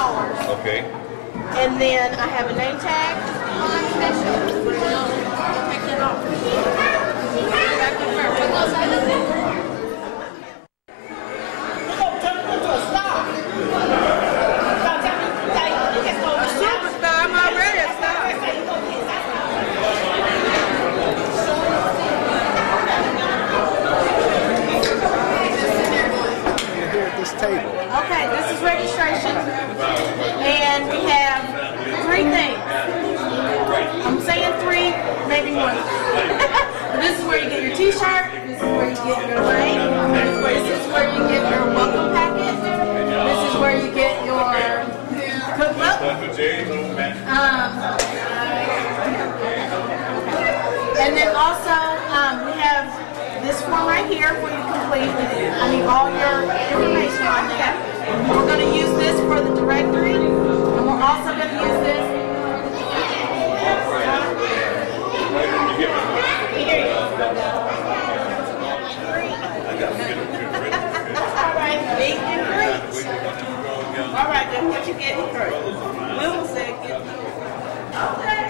Okay. And then I have a name tag. Okay, this is registration, and we have 3 things. I'm saying 3, maybe more. This is where you get your T-shirt. This is where you get your name. This is where you get your welcome packet. This is where you get your cookbook. And then also we have this form right here for you to complete. I need all your information on there. We're going to use this for the directory, and we're also going to use this. All right, meet and greet. All right, then what you getting first? Will said get okay.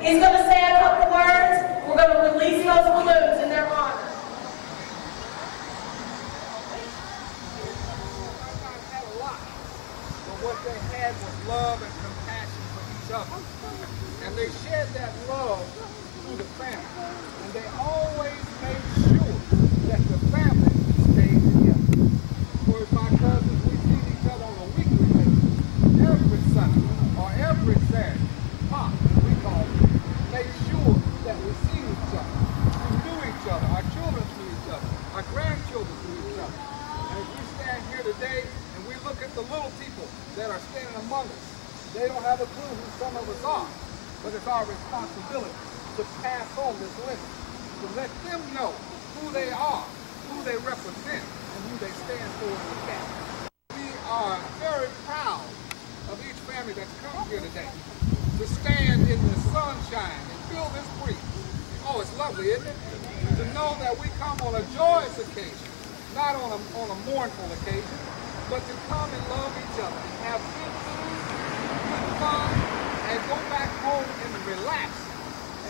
he's going to say a couple words. We're going to release those balloons in their honor. What they had was love and compassion for each other. And they shared that love through the family. And they always made sure that the family stayed together. Whereas my cousins, we see each other on a weekly basis. Every Sunday or every Saturday, we call it, made sure that we see each other. We knew each other. Our children knew each other. Our grandchildren knew each other. And as we stand here today, look at the little people that are standing among us. They don't have a clue who some of us are, but it's our responsibility to pass on this lineage, to let them know who they are, who they represent, and who they stand for in the family. We are very proud of each family that's come here today to stand in the sunshine and feel this breeze. Oh, it's lovely, isn't it? To know that we come on a joyous occasion, not on a mournful occasion, but to come and love each other and have good food, good fun, and go back home and relax,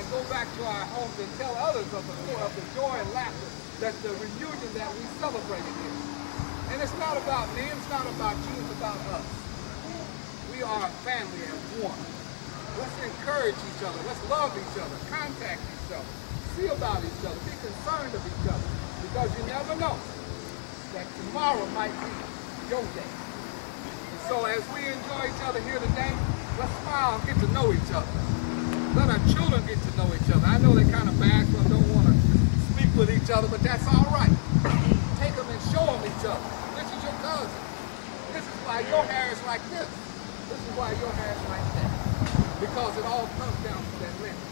and go back to our homes and tell others of the joy and laughter that the reunion that we celebrated here. And it's not about me, it's not about you, it's about us. We are a family as one. Let's encourage each other, let's love each other, contact each other, see about each other, be concerned of each other, because you never know that tomorrow might be your day. So as we enjoy each other here today, let's smile and get to know each other. Let our children get to know each other. I know they kind of bashful and don't want to speak with each other, but that's all right. Take them and show them each other. This is your cousin. This is why your hair is like this. This is why your hair is like that. Because it all comes down to that lineage.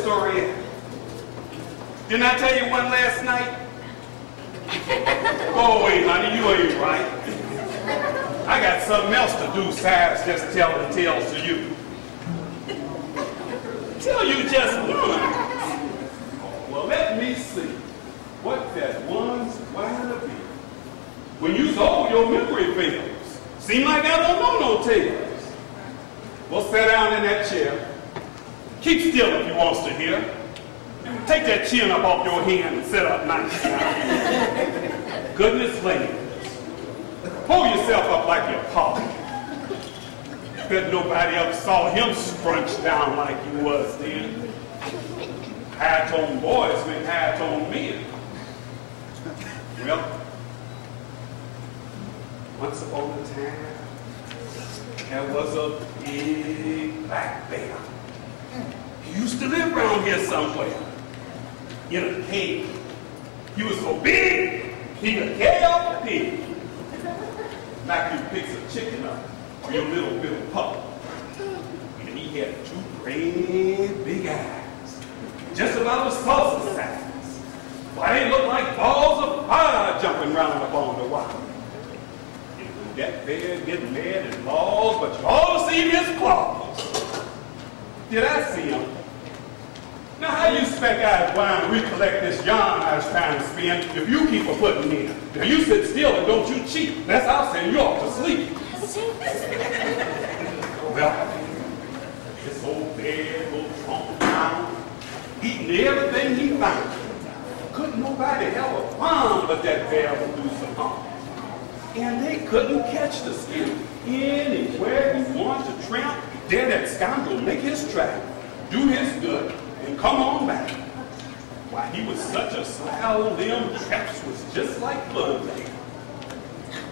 story end. Didn't I tell you one last night? Go away, honey, you ain't right. I got something else to do besides just tell the tales to you. Tell you just one. Well, let me see what that one's going to be. When you's old, your memory fails. Seem like I don't know no tales. Well, sit down in that chair. Keep still if you wants to hear. Take that chin up off your hand and sit up nice now. Goodness ladies. Pull yourself up like your papa. Bet nobody ever saw him scrunched down like you was then. High-tone boys make high-tone men. Well, once upon a time, there was a big black bear. He used to live around here somewhere, in a cave. He was so big, he could carry off a pig. Like you pick a chicken up for your little bit of pup. And he had two great big eyes, just about as tall as size. Why, they looked like balls of fire jumping round up on the wire. And when that bear get mad and balls, but you all see his claws. Did I see him? Now, how you expect I'd want to recollect this yarn I was trying to spin if you keep a putting in? Now, you sit still and don't you cheat. That's how I send you off to sleep. Well, this old bear goes tromping around, eating everything he found. Couldn't nobody ever find but that bear would do some harm. And they couldn't catch the skin. Anywhere he wanted to tramp, there that scoundrel make his track, do his good, and come on back. Why, he was such a sly old them traps was just like blood.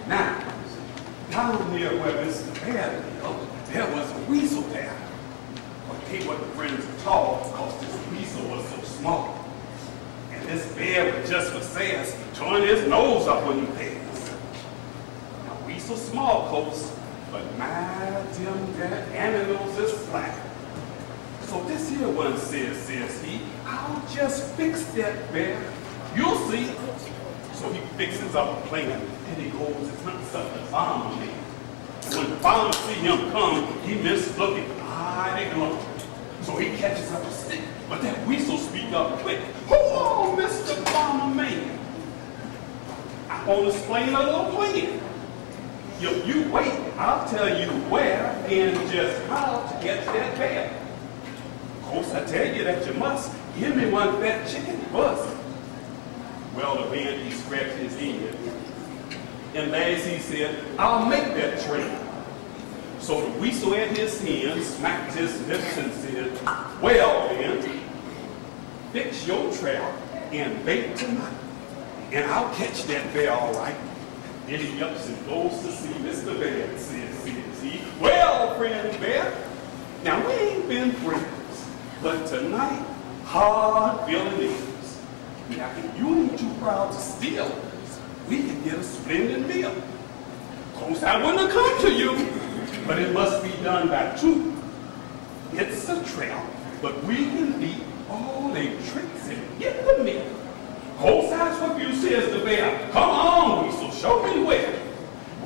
Now, down near where Mr. Bear lived, there was a weasel there. But they wasn't friends at all because this weasel was so small. And this bear was just for sass, turning his nose up when he passed. Now, weasel small coats, but my them there animals is flat. So this here one says he, I'll just fix that bear. You'll see. So he fixes up a plan, and he goes and hunts up the farmer man. When the farmer see him come, he missed looking mighty glum. So he catches up a stick, but that weasel speak up quick. Hold on, Mr. Farmer Man. I want to explain a little plan. If you wait, I'll tell you where and just how to get to that bear. Of course, I tell you that you must give me one fat chicken first. Well, the man, he scratched his head. And last he said, I'll make that trail. So the weasel at his hand smacked his lips and said, well then, fix your trail and bait tonight. And I'll catch that bear all right. Then he ups and goes to see Mr. Bear, says he. Well, friend Bear, now we ain't been friends, but tonight, hard feeling is. Now, if you ain't too proud to steal, we can get a splendid meal. Of course, I wouldn't have come to you, but it must be done by two. It's a trail, but we can beat all they tricks and get the meal. Cold size what you says the bear. Come on, weasel, show me where.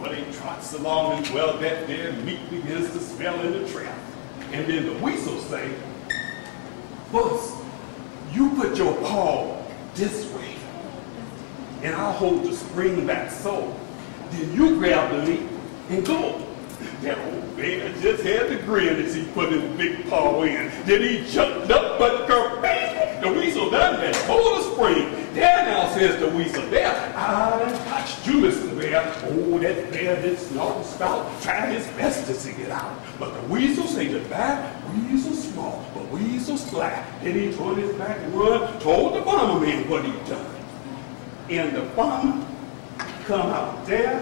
Well, he trots along and well, that there meat begins to smell in the trap. And then the weasel say, Buzz, you put your paw this way, and I'll hold the spring back so. Then you grab the meat and go. That old bear just had to grin as he put his big paw in. Then he jumped up, but kerbang! The weasel done that. Hold the spring. There now, says the weasel. There, I done touched you, Mr. Bear. Oh, that bear did snort and spout, tried his best to sing it out. But the weasel say the back, weasel small, but weasel sly. Then he turned his back and run, told the farmer man what he'd done. And the farmer come out there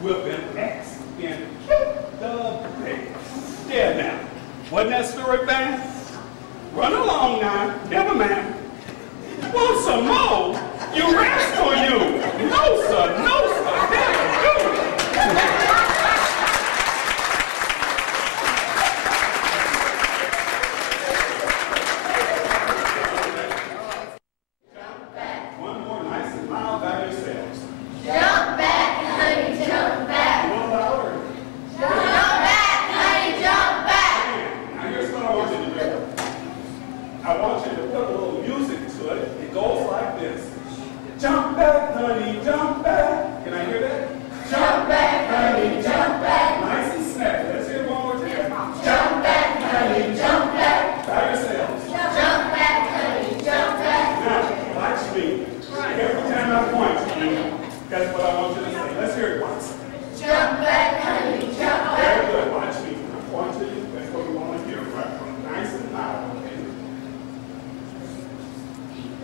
with an axe and killed the bear. There now. Wasn't that story bad? Run along now. Never mind. Want some more? You rascal, you. No, sir. No, sir. There you go. I want you to put a little music to it. It goes like this. Jump back, honey, jump back. Can I hear that? Jump back, honey, jump back. Nice and snappy. Let's hear it one more time. Jump back, honey, jump back. By yourselves. Jump back, honey, jump back. Now, watch me. Every time I point to you, that's what I want you to say. Let's hear it once. Jump back, honey, jump back. Very good. Watch me. I point to you. That's what we want to hear. Right? Nice and loud. Okay?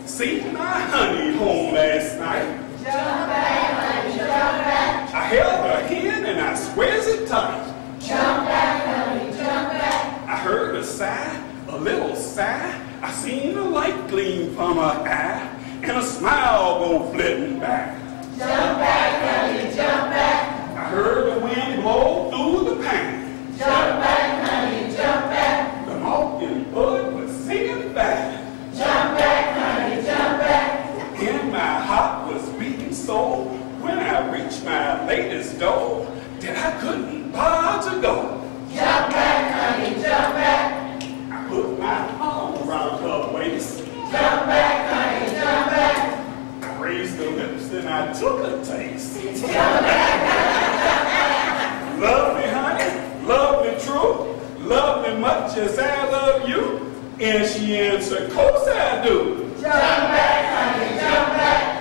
See my honey home last night. Jump back, honey, jump back. I held her hand and I squeezed it tight. Jump back, honey, jump back. I heard a sigh, a little sigh. I seen a light gleam from her eye and a smile go flitting back. Jump back, honey, jump back. I heard the wind blow through the pane. Jump back, honey, jump back. The mocking bud was singing back. Jump back, honey, jump back. And my heart was beating so when I reached my latest door that I couldn't bar to go. Jump back, honey, jump back. I put my arm around her waist. Jump back, honey, jump back. I raised the lips and I took a taste. Jump back, Love me, honey, love me true, love me much as I love you. And she answered, course I do. jump back, honey, jump back.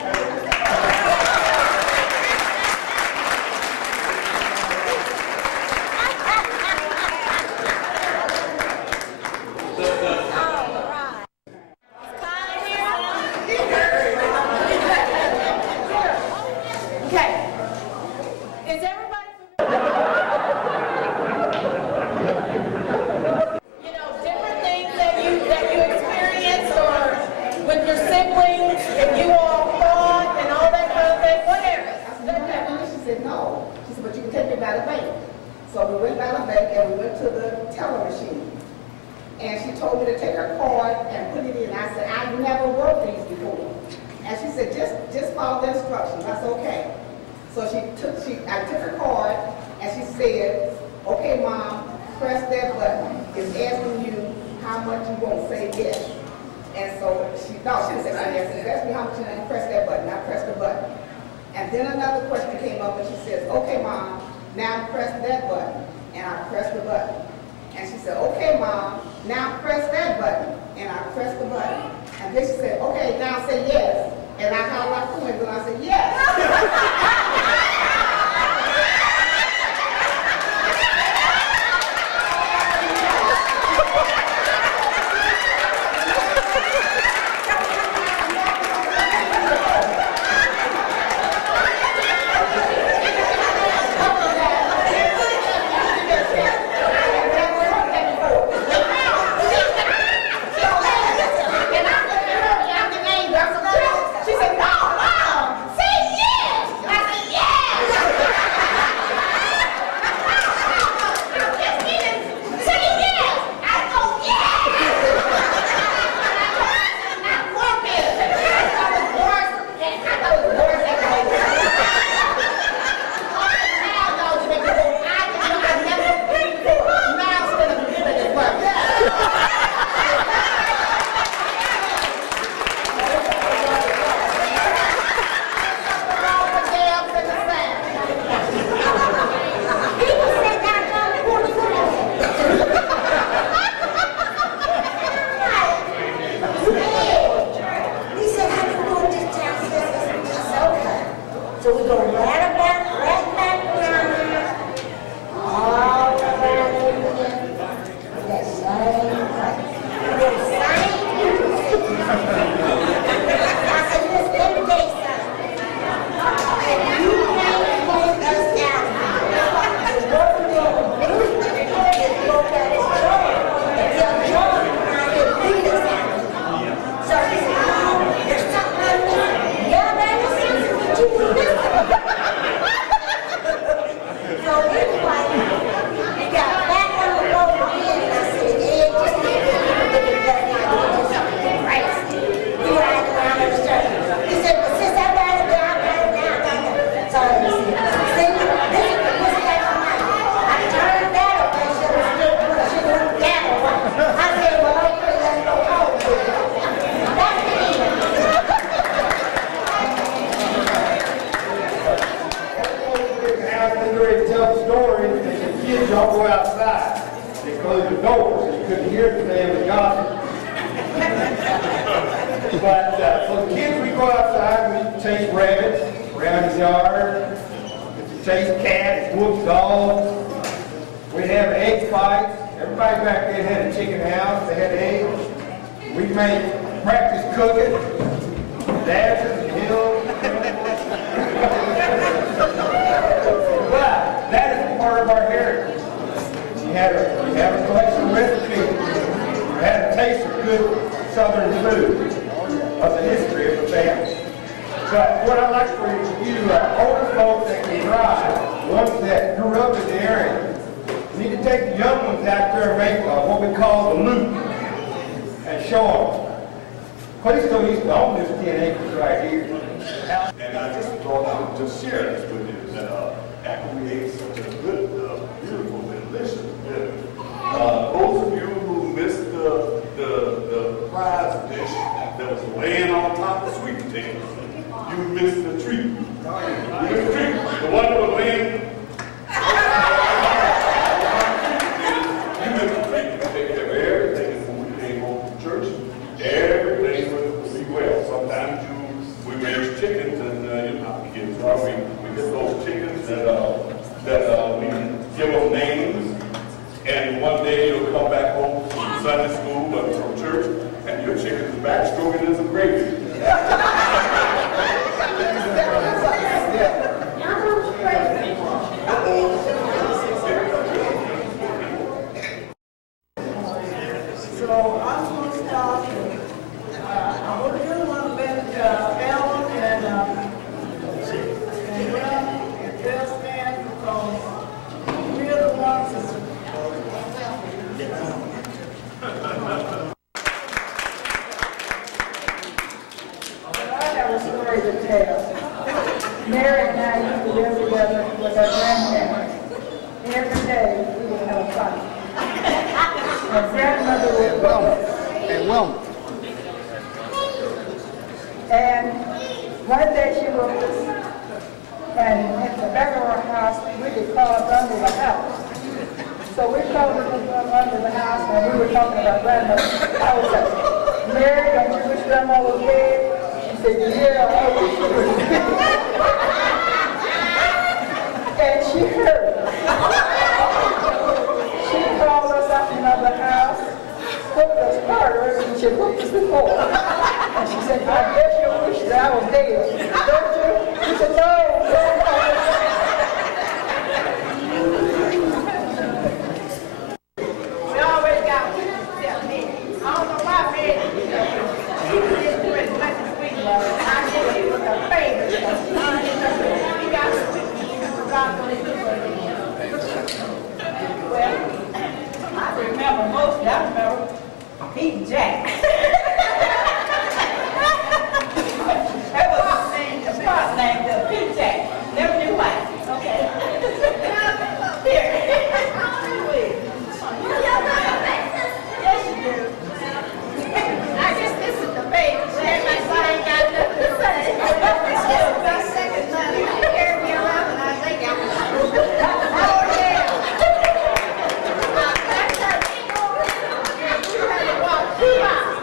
Okay. Is everybody different things that you experienced or with your siblings and you all fought and all that kind of thing, whatever. She said, no. She said, but you can take me by the bank. So we went by the bank and we went to the teller machine. And she told me to take her card and put it in. I said, I've never worked these before. And she said, just follow the instructions. That's okay. So I took her card and she said, okay, Mom, press that button. It's asking you how much you want. Say yes. And so she didn't say yes. It's asking me how much you want to press that button. I pressed the button. And then another question came up and she says, okay, Mom, now press that button. And I pressed the button. And she said, okay, Mom, now press that button. And I pressed the button. And then she said, okay, now say yes. And I held my coins and I said, yes. She said, no, Mom, say yes. I said, yes. But for the kids, we go outside, we chase rabbits around the yard, we chase cats, whoop dogs. We have egg fights. Everybody back there had a chicken house, they had eggs. We made practice cooking, dashes, hills. But that is part of our heritage. We have a collection of recipes. We had a taste of good Southern food of the history of the family. But what I'd like for you older folks that can drive, ones that grew up in the area, you need to take the young ones out there and make what we call the loop and show them. Clintstone used to own this 10 acres right here. And I just thought I would just share this with you, that after we ate such a good, beautiful, delicious dinner, those of you who missed the prize dish that was laying on top of the sweet potatoes, you missed the treat. You missed the treat. The one that was laying. You missed the treat. You take care of everything. And when we came home from church, everything would be well. Sometimes we raise chickens, and you know, kids are, we get those chickens that we give them names, and one day you'll come back home from Sunday school or from church, and your chicken is back stroking in some gravy. So I'm going to start. I'm going to do one with Ellen and Will and Bill stand because we're the ones that I have a story to tell. Mary and I used to live together with our grandparents. Every day we would have a fight. My grandmother was Wilma. And one day she was, and at the back of our house, we could call it under the house. So we called it under the house, and we were talking about grandmother. I was like, Mary, don't you wish grandma was dead? She said, yeah, I wish she was dead. And she heard. She called us up another house, hooked us harder than she hooked us before. And she said, I guess you wish that I was dead, don't you? She said, no. We always got one except me. I don't know why Mary didn't do as much as we love. I guess she was a favorite. We got to well, I remember mostly, I remember Pete Jack. That was a spot named Pete Jack. Never knew why. Okay. Here. Yes, you do. I guess this is the baby. She had my son got nothing to say. The second time he carried me around and I think oh, yeah. You had to walk 2 miles.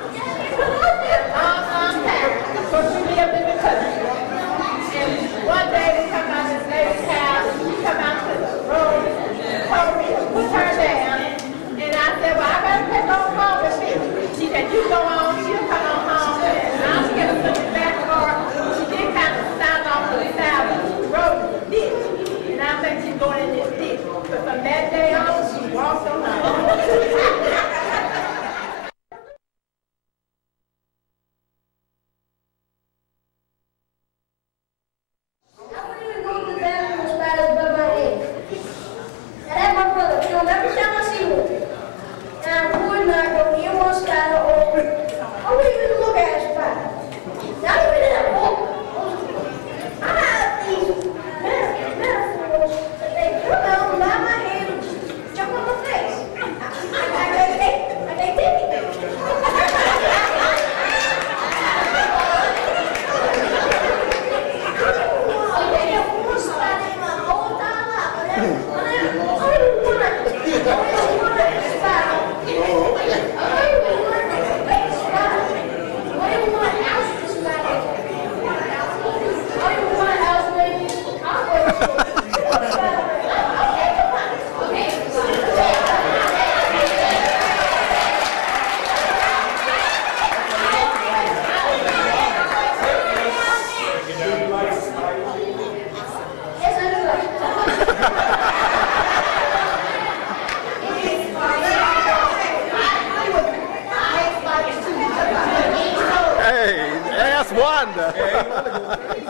Wanda. Did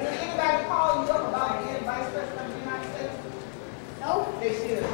anybody call you up about being vice president of the United States? No. They should.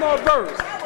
more verse.